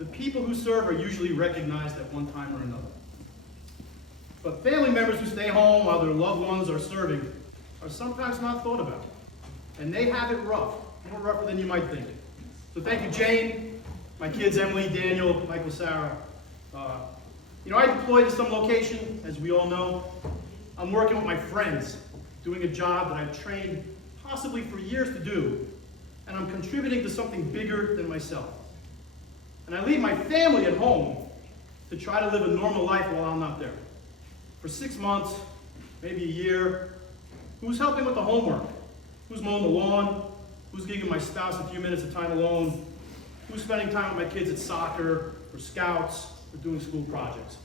the people who serve are usually recognized at one time or another. But family members who stay home while their loved ones are serving are sometimes not thought about. And they have it rough, more rougher than you might think. So thank you, Jane, my kids, Emily, Daniel, Michael, Sarah. I deploy to some location, as we all know. I'm working with my friends, doing a job that I've trained possibly for years to do, and I'm contributing to something bigger than myself. And I leave my family at home to try to live a normal life while I'm not there. For 6 months, maybe a year, who's helping with the homework? Who's mowing the lawn? Who's giving my spouse a few minutes of time alone? Who's spending time with my kids at soccer, or scouts, or doing school projects?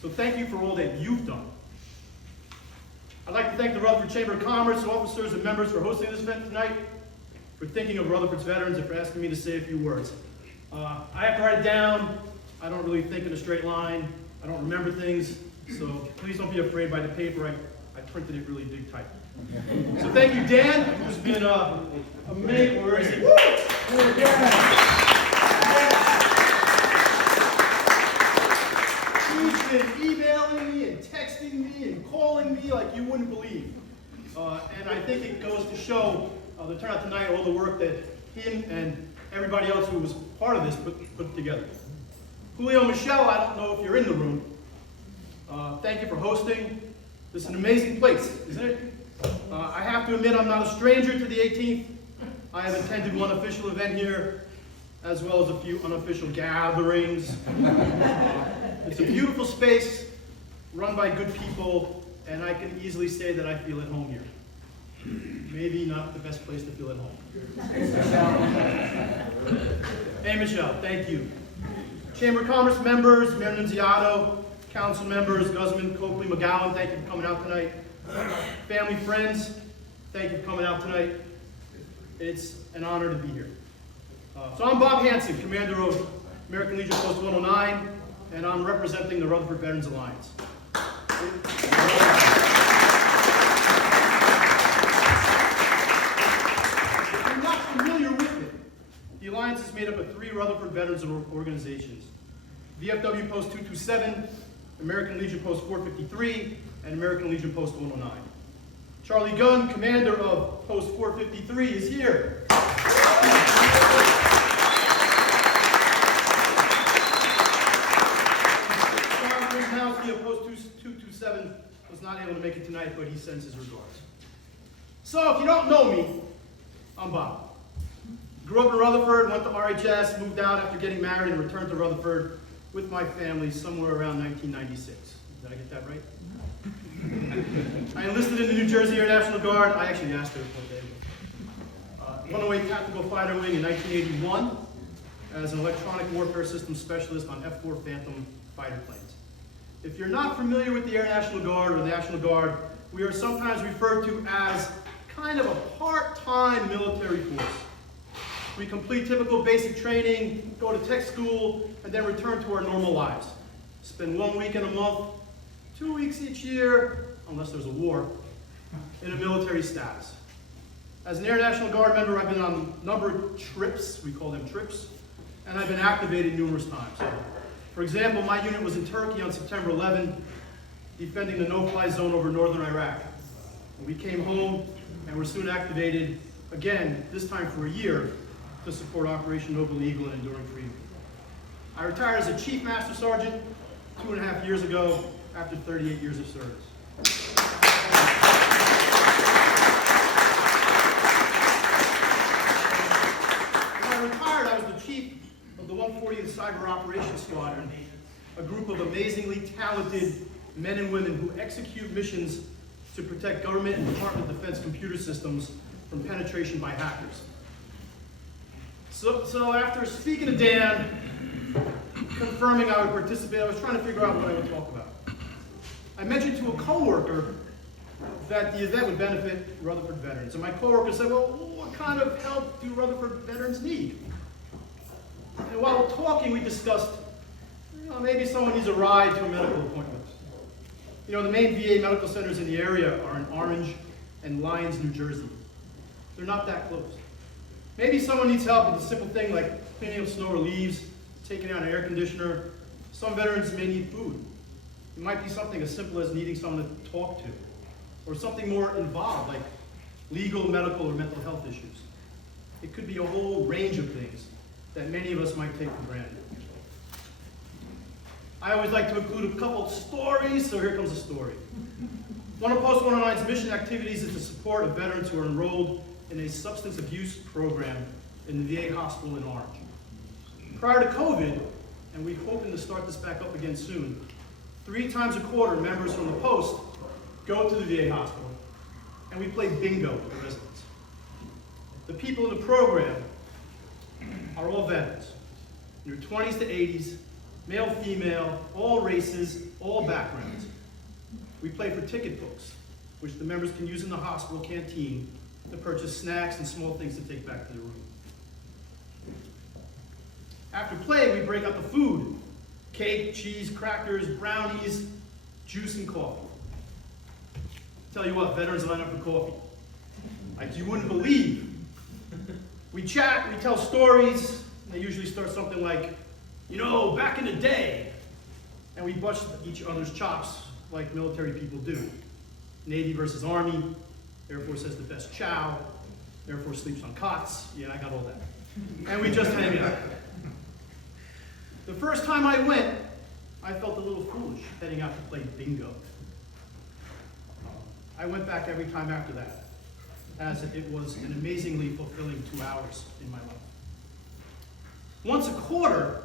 So thank you for all that you've done. I'd like to thank the Rutherford Chamber of Commerce, officers and members for hosting this event tonight, for thinking of Rutherford's veterans, and for asking me to say a few words. I have to write it down. I don't really think in a straight line. I don't remember things, so please don't be afraid by the paper. I printed it really big type. So thank you, Dan, who's been amazing. Where is he? He's been emailing me and texting me and calling me like you wouldn't believe. And I think it goes to show the turnout tonight, all the work that him and everybody else who was part of this put together. Julio, Michelle, I don't know if you're in the room. Thank you for hosting. This is an amazing place, isn't it? I have to admit I'm not a stranger to the 18th. I have attended one official event here, as well as a few unofficial gatherings. It's a beautiful space, run by good people, and I can easily say that I feel at home here. Maybe not the best place to feel at home. Hey, Michelle, thank you. Chamber of Commerce members, Mayor Nunziato, council members, Guzman, Copley, McGowan, thank you for coming out tonight. Family, friends, thank you for coming out tonight. It's an honor to be here. So I'm Bob Hansen, commander of American Legion Post 109, and I'm representing the Rutherford Veterans Alliance. If you're not familiar with it, the Alliance is made up of 3 Rutherford Veterans organizations: VFW Post 227, American Legion Post 453, and American Legion Post 109. Charlie Gunn, commander of Post 453, is here. John Wisnowski of Post 227 was not able to make it tonight, but he sends his regards. So, if you don't know me, I'm Bob. Grew up in Rutherford, went to RHS, moved out after getting married, and returned to Rutherford with my family somewhere around 1996. Did I get that right? I enlisted in the New Jersey Air National Guard. I actually asked her what day it was. 108 Tactical Fighter Wing in 1981 as an electronic warfare systems specialist on F-4 Phantom fighter planes. If you're not familiar with the Air National Guard or the National Guard, we are sometimes referred to as kind of a part-time military force. We complete typical basic training, go to tech school, and then return to our normal lives. Spend 1 weekend a month, 2 weeks each year, unless there's a war, in a military status. As an Air National Guard member, I've been on a number of trips, we call them trips, and I've been activated numerous times. For example, my unit was in Turkey on September 11, defending the no-fly zone over northern Iraq. We came home and were soon activated, again, this time for a year, to support Operation Noble Eagle and Enduring Freedom. I retired as a Chief Master Sergeant 2.5 years ago after 38 years of service. When I retired, I was the chief of the 140th Cyber Operations Squadron, a group of amazingly talented men and women who execute missions to protect government and Department of Defense computer systems from penetration by hackers. So after speaking to Dan, confirming I would participate, I was trying to figure out what I would talk about. I mentioned to a coworker that the event would benefit Rutherford veterans. And my coworker said, well, what kind of help do Rutherford veterans need? And while talking, we discussed, maybe someone needs a ride to a medical appointment. The main VA medical centers in the area are in Orange and Lyons, New Jersey. They're not that close. Maybe someone needs help with a simple thing like cleaning up snow or leaves taking out an air conditioner. Some veterans may need food. It might be something as simple as needing someone to talk to, or something more involved, like legal, medical, or mental health issues. It could be a whole range of things that many of us might take for granted. I always like to include a couple of stories, so here comes a story. One of Post 109's mission activities is to support veterans who are enrolled in a substance abuse program in the VA hospital in Orange. Prior to COVID, and we're hoping to start this back up again soon, 3 times a quarter, members from the Post go to the VA hospital, and we play bingo with the residents. The people in the program are all veterans, in their 20s to 80s, male, female, all races, all backgrounds. We play for ticket books, which the members can use in the hospital canteen to purchase snacks and small things to take back to their room. After play, we break out the food: cake, cheese, crackers, brownies, juice, and coffee. Tell you what, veterans line up for coffee like you wouldn't believe. We chat, we tell stories. They usually start something like, you know, back in the day. And we bust each other's chops like military people do. Navy versus Army. Air Force has the best chow. Air Force sleeps on cots. Yeah, I got all that. And we just hang out. The first time I went, I felt a little foolish heading out to play bingo. I went back every time after that, as it was an amazingly fulfilling 2 hours in my life. Once a quarter,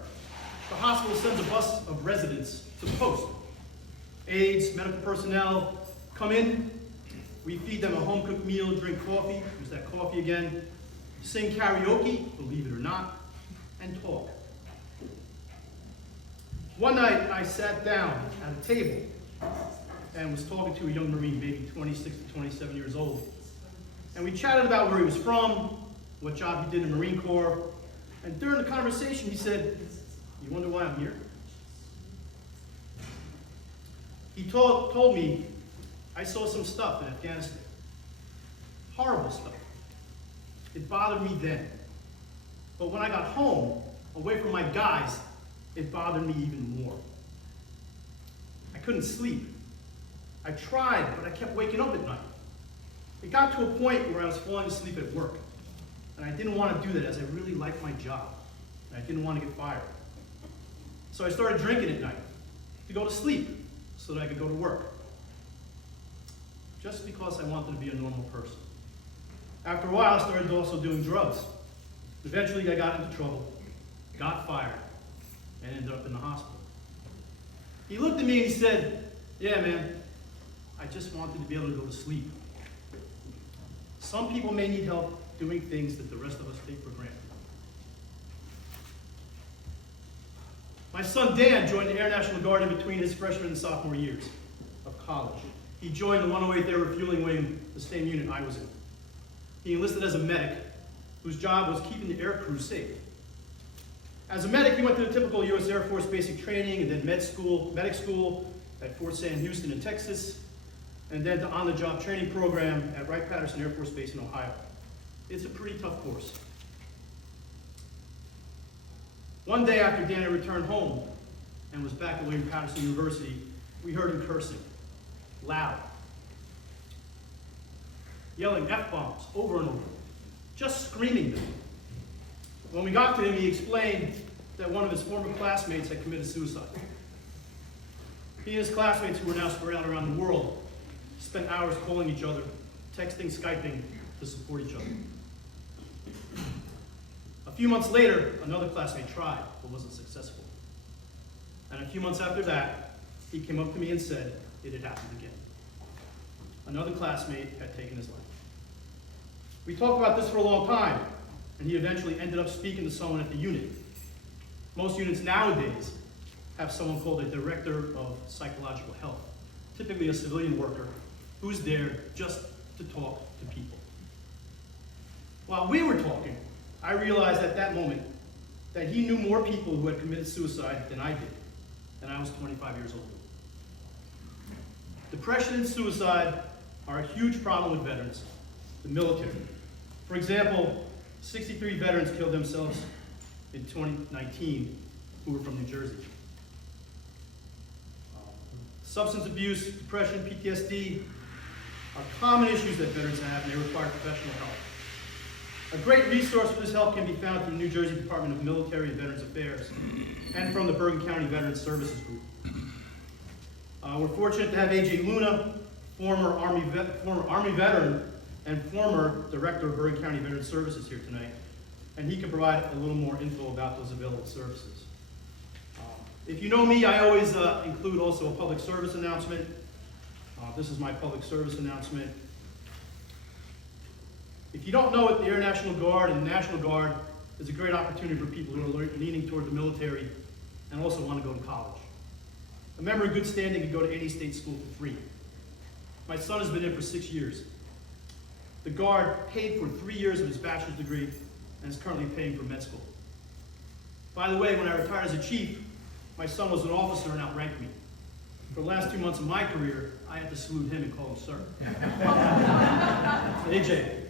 the hospital sends a bus of residents to the post. Aides, medical personnel come in. We feed them a home-cooked meal, drink coffee, there's that coffee again, sing karaoke, believe it or not, and talk. One night, I sat down at a table and was talking to a young Marine, maybe 26 to 27 years old. And we chatted about where he was from, what job he did in the Marine Corps, and during the conversation, he said, "You wonder why I'm here?" He told me, "I saw some stuff in Afghanistan. Horrible stuff. It bothered me then. But when I got home, away from my guys, it bothered me even more. I couldn't sleep. I tried, but I kept waking up at night. It got to a point where I was falling asleep at work. And I didn't want to do that, as I really liked my job. And I didn't want to get fired. So I started drinking at night to go to sleep so that I could go to work. Just because I wanted to be a normal person. After a while, I started also doing drugs. Eventually, I got into trouble, got fired, and ended up in the hospital." He looked at me and he said, "Yeah, man, I just wanted to be able to go to sleep. Some people may need help doing things that the rest of us take for granted." My son Dan joined the Air National Guard in between his freshman and sophomore years of college. He joined the 108th Air Refueling Wing, the same unit I was in. He enlisted as a medic, whose job was keeping the air crew safe. As a medic, he went to the typical U.S. Air Force basic training, and then medic school at Fort Sam Houston in Texas, and then the on-the-job training program at Wright-Patterson Air Force Base in Ohio. It's a pretty tough course. One day after Dan had returned home and was back at Wright-Patterson University, we heard him cursing, loud, yelling F-bombs over and over, just screaming them. When we got to him, he explained that one of his former classmates had committed suicide. He and his classmates, who were now spread out around the world, spent hours calling each other, texting, Skyping to support each other. A few months later, another classmate tried, but wasn't successful. And a few months after that, he came up to me and said it had happened again. Another classmate had taken his life. We talked about this for a long time, and he eventually ended up speaking to someone at the unit. Most units nowadays have someone called a director of psychological health, typically a civilian worker, who's there just to talk to people. While we were talking, I realized at that moment that he knew more people who had committed suicide than I did, and I was 25 years old. Depression and suicide are a huge problem with veterans, the military. For example, 63 veterans killed themselves in 2019, who were from New Jersey. Substance abuse, depression, PTSD are common issues that veterans have, and they require professional help. A great resource for this help can be found through the New Jersey Department of Military and Veterans Affairs and from the Bergen County Veterans Services Group. We're fortunate to have A.J. Luna, former Army veteran and former Director of Bergen County Veterans Services here tonight, and he can provide a little more info about those available services. If you know me, I always include also a public service announcement. This is my public service announcement. If you don't know it, the Air National Guard and the National Guard is a great opportunity for people who are leaning toward the military and also want to go to college. A member in good standing can go to any state school for free. My son has been in for 6 years. The Guard paid for 3 years of his bachelor's degree and is currently paying for med school. By the way, when I retired as a chief, my son was an officer and outranked me. For the last 2 months of my career, I had to salute him and call him sir. AJ.